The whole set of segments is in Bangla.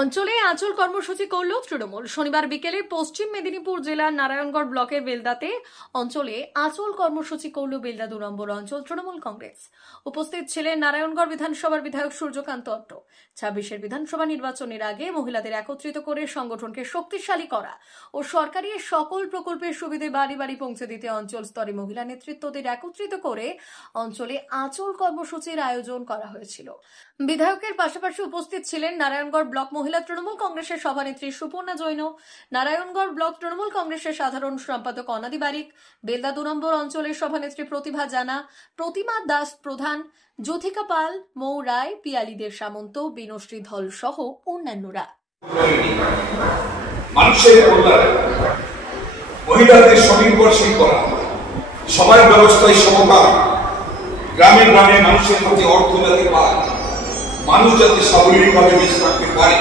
অঞ্চলে আঁচল কর্মসূচি করল তৃণমূল। শনিবার বিকেলে পশ্চিম মেদিনীপুর জেলার নারায়ণগড় ব্লকের বেলদাতে অঞ্চলে আঁচল কর্মসূচি করল বেলদা 2 নম্বর অঞ্চল তৃণমূল কংগ্রেস। উপস্থিত ছিলেন নারায়ণগড় বিধানসভার বিধায়ক সূর্যকান্ত অট্ট। 26-এর বিধানসভা নির্বাচনের আগে মহিলাদের একত্রিত করে সংগঠনকে শক্তিশালী করা ও সরকারি সকল প্রকল্পের সুবিধে বাড়ি বাড়ি পৌঁছে দিতে অঞ্চল স্তরে মহিলা নেতৃত্বদের একত্রিত করে অঞ্চলে আঁচল কর্মসূচির আয়োজন করা হয়েছিল। বিধায়কের পাশাপাশি উপস্থিত ছিলেন নারায়ণগড় ব্লক মহিলা তৃণমূল কংগ্রেসের সভানেত্রী সুপর্ণা জৈন, নারায়ণগড় ব্লক তৃণমূল কংগ্রেসের সাধারণ সম্পাদক অনাদি বারিক, বেলদা 2 নম্বর অঞ্চলের সভানেত্রী প্রতিভা জানা, প্রতিমা দাস প্রধান, জ্যোতিকা পাল, মৌ রায়, পিয়ালিদের সামন্ত, বিনশ্রী ধল সহ অন্যান্যরা। মানুষের কল্যাণ, মহিলাদের স্বনির্ভরশীল করা, সমাজ ব্যবস্থায় সমকাল, গ্রামে গ্রামে মানুষের হাতে অর্থ যাতে পায়, মানুষ যাতে স্বাবলম্বীভাবে বেঁচে থাকতে পারে,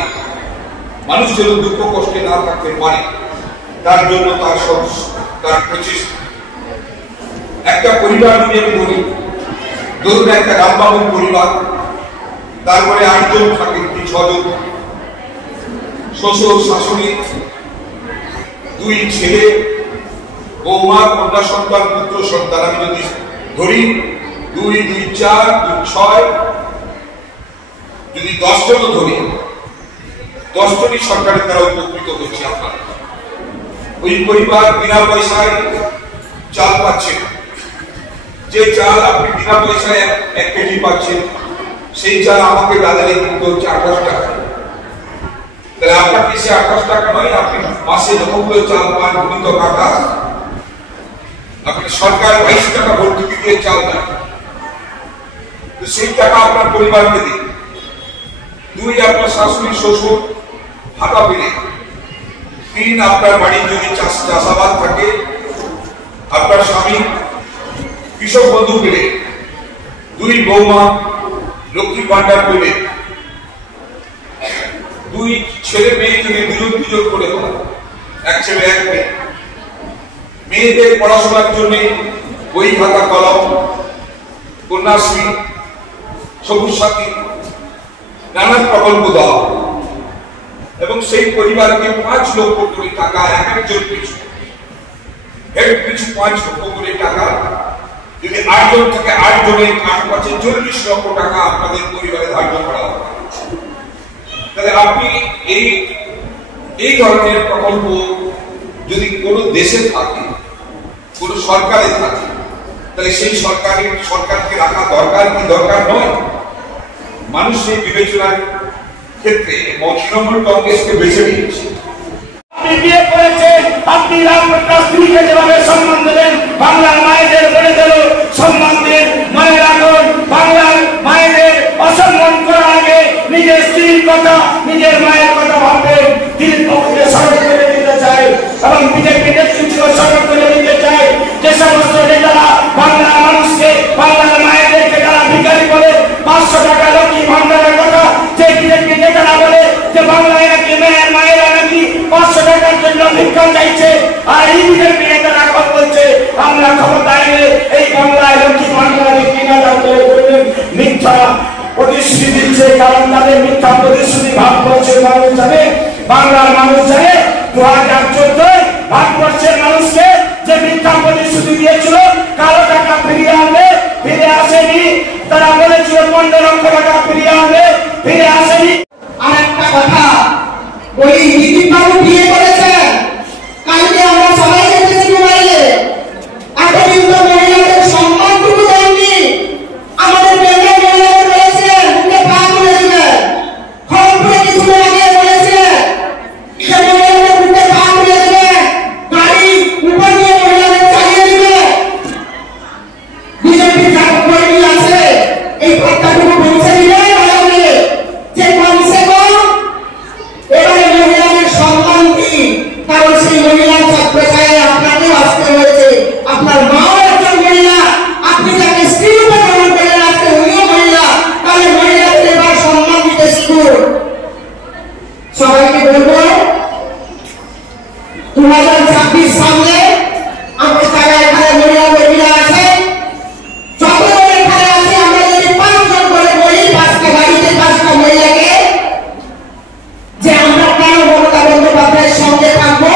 মানুষ যেন দুঃখ কষ্টে না থাকতে পারে, তার জন্য তার প্রচেষ্টা। একটা পরিবার নিয়ে বলি, ধরুন একটা রামবাবুর পরিবার, তারপরে 8 জন থাকে, 6 জন, শ্বশুর শাশুড়ি, 2 ছেলে, বৌমা, কন্যা সন্তান, পুত্র সন্তান। আমি যদি ধরি 2, 2, 4, 2, 6, যদি 10 জন ধরি, 10 জনই সরকারের দ্বারা উপকৃত হচ্ছে। আপনার ওই পরিবার বিনা পয়সায় চাল পাচ্ছে। যে চাল আপনি বিনা পয়সায় 1 কেজি পাচ্ছেন, সেই চাল আমাকে বাজারে কিনতে হচ্ছে 28 টাকা। তাহলে আপনার কাছে 28 টাকা নয়, আপনি মাসে যখন চাল পান গুণিত টাকা, আপনি সরকার 22 টাকা ভর্তুকি দিয়ে চাল দেন, তো সেই টাকা আপনার পরিবারকে দিন। 2, আপনার শাশুড়ি শ্বশুর ভাতা পেলে। 3, আপনার বাড়ির যদি চাষাবাদ থাকে, আপনার স্বামী কৃষক বন্ধু পেলে। 2, বৌমা লক্ষ্মী ভান্ডার পেলে। 2 ছেলে মেয়ে যদি 2 করে হয়, 1 ছেলে 1 মেয়ে। মেয়েদের পড়াশোনার জন্য বই খাতা কলম, কন্যাশ্রী, সবুজ সাথী, নানান প্রকল্প দেওয়া, এবং সেই পরিবারকে 5 লক্ষ করে টাকা একজন পিছু, হেড পিছু 5 লক্ষ করে টাকা। যদি 8 জন থেকে 8 জনের 8 পাঁচে 40 লক্ষ টাকা আপনাদের পরিবারে ধার্য করা হবে। তাহলে আপনি এই ধরনের প্রকল্প যদি কোনো দেশে থাকে, কোনো সরকারে থাকে, তাহলে সেই সরকারকে রাখা দরকার কি দরকার নয়? মানুষ সেই বিবেচনার ক্ষেত্রে তৃণমূল কংগ্রেসকে বেছে নিয়েছে। আপনি বিয়ে করেছেন, আপনি আপনার স্ত্রীকে যেভাবে সম্মান দেবেন, বাংলার মায়েদের বলে দিল সম্মান দিন। মনে রাখুন, বাংলার মায়েদের অসম্মান করার আগে নিজের স্ত্রীর কথা, নিজের মায়ের কথা ভাববেন। দিলীপকে স্মরণ করে দিতে চাই এবং বিজেপি নেতৃত্ব স্মরণ করে দিতে চাই। যে সমস্ত নেতারা বাংলার মানুষকে, বাংলার মায়েদেরকে যারা ভিখারি বলে, 500 টাকা লক্ষ্মী ভান্ডারের কথা যে বিজেপি নেতারা বলে, যে বাংলায় নাকি মায়েরা নাকি 500 টাকার জন্য ভিক্ষা চাইছে, আর এই বিজেপি নেতারা এখন বলছে আমরা ক্ষমতায় এলে এই বাংলায় লক্ষ্মী ভান্ডারের 3000 করে করবেন। মিথ্যা প্রতিশ্রুতি দিচ্ছে, কারণ তাদের মিথ্যা প্রতিশ্রুতি ভারতবর্ষের মানুষ জানে, বাংলার মানুষ জানে। 2014 ভারতবর্ষের মানুষকে যে মিথ্যা প্রতিশ্রুতি দিয়েছিল কালো টাকা ফিরিয়ে আনবে, ফিরে আসেনি। তারা বলেছিল 15 লক্ষ টাকা ফিরিয়ে আনবে, ফিরে আসেনি। আর একটা কথা বলি, নীতিবাবু বিয়ে করেছেন, কালকে আমরা সবাই দেখেছি মোবাইলে, এতদিন তো মহিলাদের সম্মানটুকু দেননি। আমাদের বেঙ্গল মহিলাদের বলেছিলেন মুখে পা তুলে দিবেন, খড়গপুরে কিছুদিন আগে বলেছিলেন সে মহিলাদের মুখে পা তুলে দিবেন, গাড়ি উপর নিয়ে মহিলাদের চালিয়ে দিবেন। বিজেপি যারা কর্মী আছে এই কথাটুকু পৌঁছে দিবেন যে কমসে কম এবারে মহিলাদের সম্মান দিন, কারণ সেই মহিলার পেশায় আপনাকে আসতে হয়েছে। আপনার মাও একজন মহিলা, আপনি যাকে স্ত্রী রূপে গ্রহণ করে রাখতে উনিও মহিলা, তাহলে মহিলাদের এবার সম্মান দিতে শিখুন। সবাইকে বলবো 2026 সামনে আমরা যারা এখানে মহিলা কর্মীরা আছে, যতজন এখানে আছে, আমরা যদি 5 জন করে বলি 5টা বাড়িতে 5টা মহিলাকে যে যে আমরা কেন মমতা বন্দ্যোপাধ্যায়ের সঙ্গে থাকবো,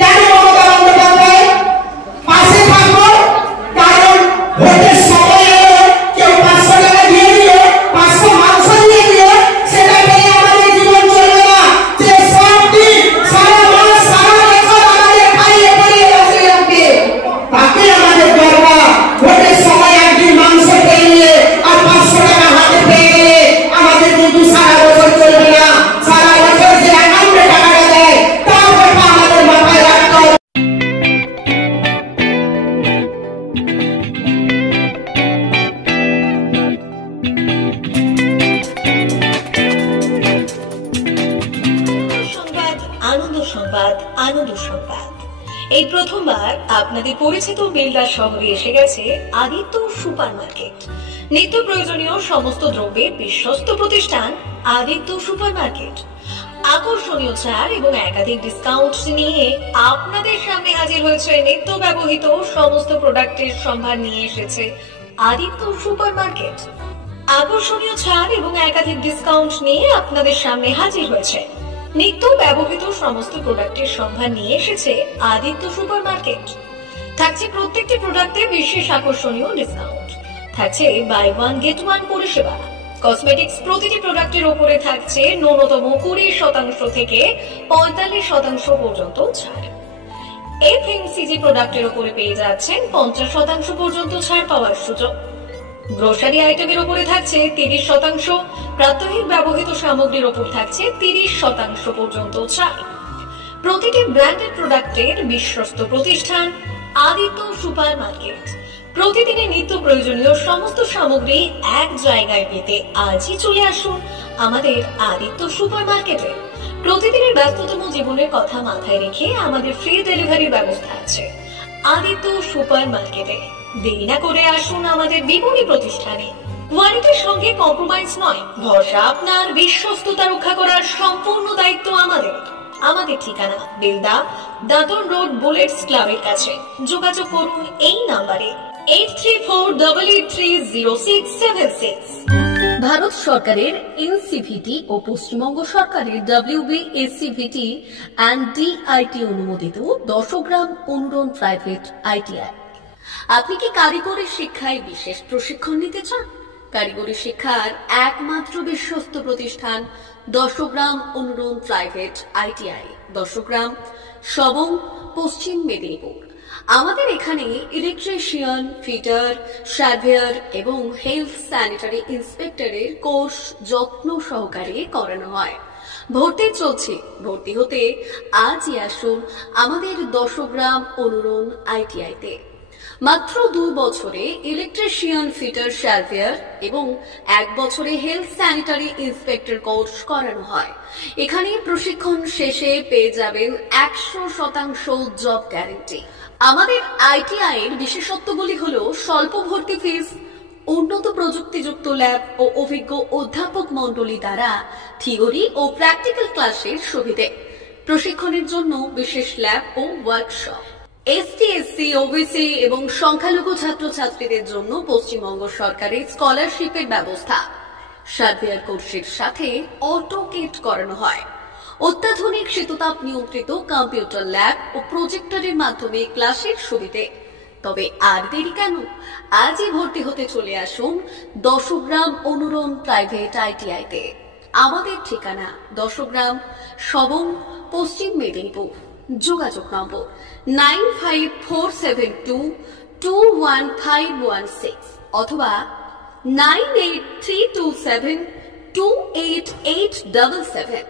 কেন মমতা বন্দ্যোপাধ্যায় পাশে থাকবো? কারণ ভোটের সময় এলো, কেউ 500 টাকা দিয়ে দিল, 500 মাংস দিয়ে দিল, সেটা পেয়ে আমাদের জীবন চলবে না। যে সব দিন সারা মাস সারা বছর আমাদের খাইয়ে পরিয়ে বসে রাখবে, তাকে আমাদের দরকার। ভোটের সময় একদিন মাংস পেয়ে নিয়ে আর 500 টাকা হাতে পেয়ে গেলে আমাদের কিন্তু সারা বছর চলবে না। সারা বছর যে অ্যাকাউন্টে টাকাটা দেয় তার কথা আমাদের মাথায় রাখতে হবে। সংবাদ, আনন্দ সংবাদ, আনন্দ সংবাদ। এই প্রথমবার আপনাদের পরিচিত বেলদা শহরে এসে গেছে আদিত্য সুপার মার্কেট। নিত্য প্রয়োজনীয় সমস্ত দ্রব্যের বিশ্বস্ত প্রতিষ্ঠান আদিত্য সুপার মার্কেট। আকর্ষণীয় ছাড় এবং একাধিক ডিসকাউন্ট নিয়ে আপনাদের সামনে হাজির হয়েছে। নিত্য ব্যবহৃত সমস্ত প্রোডাক্টের সম্ভার নিয়ে এসেছে আদিত্য সুপার মার্কেট। আকর্ষণীয় ছাড় এবং একাধিক ডিসকাউন্ট নিয়ে আপনাদের সামনে হাজির হয়েছে। নিত্য ব্যবহৃত সমস্ত প্রোডাক্টের সম্ভার নিয়ে এসেছে আদিত্য সুপার মার্কেট। থাকছে প্রত্যেকটি প্রোডাক্টে বিশেষ আকর্ষণীয় ডিসকাউন্ট। থাকছে বাই ওয়ান গেট ওয়ান পরিষেবা। কসমেটিক্স প্রতিটি প্রোডাক্টের উপরে থাকছে ন্যূনতম 20% থেকে 45% পর্যন্ত ছাড়। এফএমসিজি প্রোডাক্টের উপরে পেয়ে যাচ্ছেন 50% পর্যন্ত ছাড় পাওয়ার সুযোগ। গ্রোসারি আইটেমের উপরে থাকছে 30%, প্রাত্যহিক ব্যবহৃত সামগ্রীর উপর থাকছে 30% পর্যন্ত ছাড়। প্রতিটি ব্র্যান্ডেড প্রোডাক্টের বিশ্বস্ত প্রতিষ্ঠান আদিত্য সুপার মার্কেট। প্রতিদিনের নিত্য প্রয়োজনীয় সমস্ত সামগ্রী এক জায়গায় পেতে আজই চলে আসুন আমাদের আদিত্য সুপার মার্কেটে। প্রতিদিনের ব্যস্ততম জীবনের কথা মাথায় রেখে আমাদের ফ্রি ডেলিভারির ব্যবস্থা আছে আদিত্য সুপার মার্কেটে। দেরি না করে আসুন আমাদের বিপণী প্রতিষ্ঠানে। কোয়ালিটির সঙ্গে কম্প্রোমাইজ নয়, ভরসা আপনার, বিশ্বস্ততা রক্ষা করার সম্পূর্ণ দায়িত্ব আমাদের। আমাদের ঠিকানা বেলদা, দাদন রোড, বুলেটস ক্লাবের কাছে। যোগাযোগ করুন এই নাম্বারে 8348830676। ভারত সরকারের এনসিভিটি ও পশ্চিমবঙ্গ সরকারের WBSCVT অ্যান্ড DIT অনুমোদিত 10 গ্রাম অনুরণ প্রাইভেট ITI। আপনি কি কারিগরি শিক্ষায় বিশেষ প্রশিক্ষণ নিতে চান? কারিগরি শিক্ষার একমাত্র বিশ্বস্ত প্রতিষ্ঠান 10 গ্রাম অনুরণ প্রাইভেট ITI, 10 গ্রাম, সবং, পশ্চিম মেদিনীপুর। আমাদের এখানে ইলেকট্রিশিয়ান, ফিটার, সার্ভেয়ার এবং হেলথ স্যানিটারি ইন্সপেক্টরের কোর্স যত্ন সহকারে করানো হয়। ভর্তি চলছে। ভর্তি হতে আজই আসুন আমাদের 10 গ্রাম অনুরণ ITI-তে। মাত্র 2 বছরে ইলেকট্রিশিয়ান, ফিটার, সার্ভেয়ার এবং 1 বছরে হেলথ স্যানিটারি ইন্সপেক্টর কোর্স করানো হয়। এখানে প্রশিক্ষণ শেষে পেয়ে যাবেন 100% জব গ্যারান্টি। আমাদের ITI এর বিশেষত্বগুলি হলো স্বল্প ভর্তি ফিস, উন্নত প্রযুক্তিযুক্ত ল্যাব ও অভিজ্ঞ অধ্যাপক মণ্ডলী দ্বারা থিওরি ও প্র্যাকটিক্যাল ক্লাসের সুবিধে। প্রশিক্ষণের জন্য বিশেষ ল্যাব ও ওয়ার্কশপ। ST, SC, OBC এবং সংখ্যালঘু ছাত্রছাত্রীদের জন্য পশ্চিমবঙ্গ সরকারের স্কলারশিপের ব্যবস্থা। সার্ভেয়ার কোর্সের সাথে অটোকেট করানো হয়। অত্যাধুনিক শীততাপ নিয়ন্ত্রিত কম্পিউটার ল্যাব ও প্রজেক্টরের মাধ্যমে ক্লাসের সুবিধে। তবে আর দেরি কেন? আজই ভর্তি হতে চলে আসুন 10 গ্রাম অনুরণ প্রাইভেট ITI-তে। আমাদের ঠিকানা 10 গ্রাম, সবং, পশ্চিম মেদিনীপুর। যোগাযোগ নম্বর 9547221516 অথবা 9832728877।